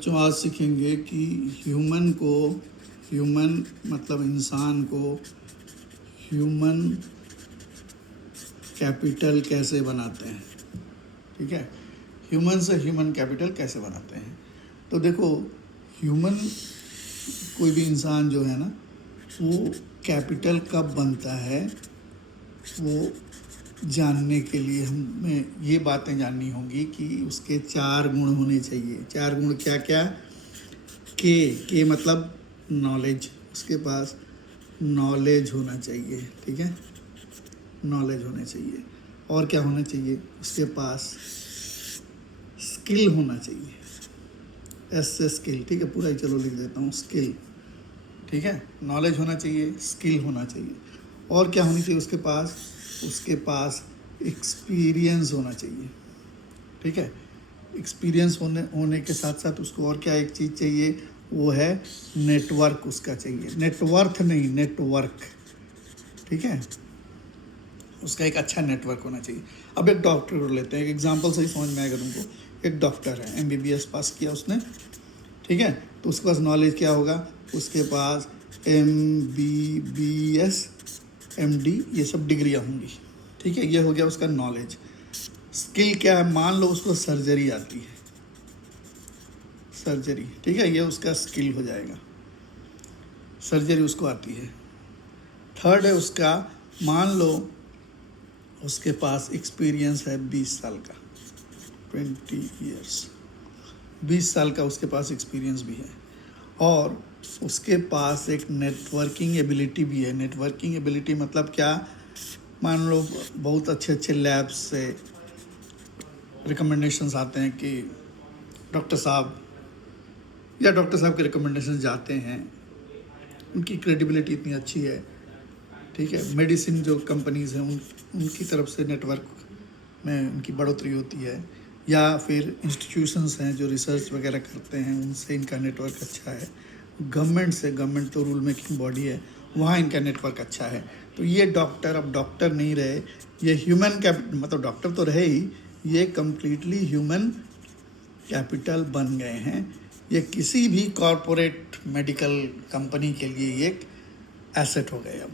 जो आज सीखेंगे कि ह्यूमन मतलब इंसान को ह्यूमन कैपिटल कैसे बनाते हैं। ठीक है, ह्यूमन से ह्यूमन कैपिटल कैसे बनाते हैं। तो देखो, ह्यूमन कोई भी इंसान जो है ना, वो कैपिटल कब बनता है, वो जानने के लिए हमें ये बातें जाननी होंगी कि उसके 4 गुण होने चाहिए। 4 गुण क्या क्या? के मतलब नॉलेज, उसके पास नॉलेज होना चाहिए। ठीक है, नॉलेज होना चाहिए। और क्या होना चाहिए? उसके पास स्किल होना चाहिए। एस से स्किल। ठीक है, पूरा ही चलो लिख देता हूँ, स्किल। ठीक है, नॉलेज होना चाहिए, स्किल होना चाहिए। और क्या होनी चाहिए उसके पास? उसके पास एक्सपीरियंस होना चाहिए। ठीक है, एक्सपीरियंस होने के साथ साथ उसको और क्या एक चीज़ चाहिए, वो है नेटवर्क उसका चाहिए। नेटवर्थ नहीं, नेटवर्क। ठीक है, उसका एक अच्छा नेटवर्क होना चाहिए। अब एक डॉक्टर को लेते हैं, एक एग्जांपल से ही समझ में आएगा तुमको। एक डॉक्टर है, MBBS पास किया उसने। ठीक है, तो उसके पास नॉलेज क्या होगा? उसके पास MBBS MD ये सब डिग्रियाँ होंगी। ठीक है, ये हो गया उसका नॉलेज। स्किल क्या है? मान लो उसको सर्जरी आती है, सर्जरी। ठीक है, ये उसका स्किल हो जाएगा, सर्जरी उसको आती है। थर्ड है उसका, मान लो उसके पास एक्सपीरियंस है 20 साल का, 20 ईयर्स, 20 साल का उसके पास एक्सपीरियंस भी है। और उसके पास एक नेटवर्किंग एबिलिटी भी है। नेटवर्किंग एबिलिटी मतलब क्या? मान लो बहुत अच्छे अच्छे लैब्स से रिकमेंडेशंस आते हैं कि डॉक्टर साहब, या डॉक्टर साहब के रिकमेंडेशन जाते हैं, उनकी क्रेडिबिलिटी इतनी अच्छी है। ठीक है, मेडिसिन जो कंपनीज़ हैं उनकी तरफ से नेटवर्क में उनकी बढ़ोतरी होती है, या फिर इंस्टीट्यूशंस हैं जो रिसर्च वगैरह करते हैं, उनसे इनका नेटवर्क अच्छा है। गवर्नमेंट से, गवर्नमेंट तो रूल मेकिंग बॉडी है, वहाँ इनका नेटवर्क अच्छा है। तो ये डॉक्टर अब डॉक्टर नहीं रहे, ये ह्यूमन कैपिटल, मतलब डॉक्टर तो रहे ही, ये कम्प्लीटली ह्यूमन कैपिटल बन गए हैं। ये किसी भी कॉरपोरेट मेडिकल कंपनी के लिए ये एक एसेट हो गए अब।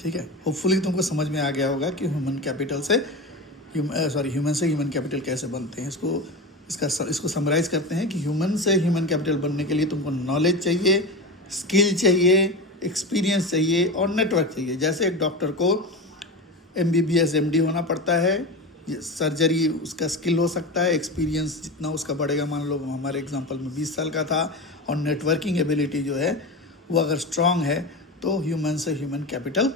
ठीक है, होपफुली तुमको समझ में आ गया होगा कि ह्यूमन कैपिटल से ह्यूमन से ह्यूमन कैपिटल कैसे बनते हैं। इसको समराइज़ करते हैं कि ह्यूमन से ह्यूमन कैपिटल बनने के लिए तुमको नॉलेज चाहिए, स्किल चाहिए, एक्सपीरियंस चाहिए और नेटवर्क चाहिए। जैसे एक डॉक्टर को MBBS MD होना पड़ता है, ये सर्जरी उसका स्किल हो सकता है, एक्सपीरियंस जितना उसका बढ़ेगा, मान लो हमारे एग्जांपल में 20 साल का था, और नेटवर्किंग एबिलिटी जो है वो अगर स्ट्रांग है, तो ह्यूमन से ह्यूमन कैपिटल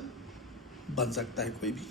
बन सकता है कोई भी।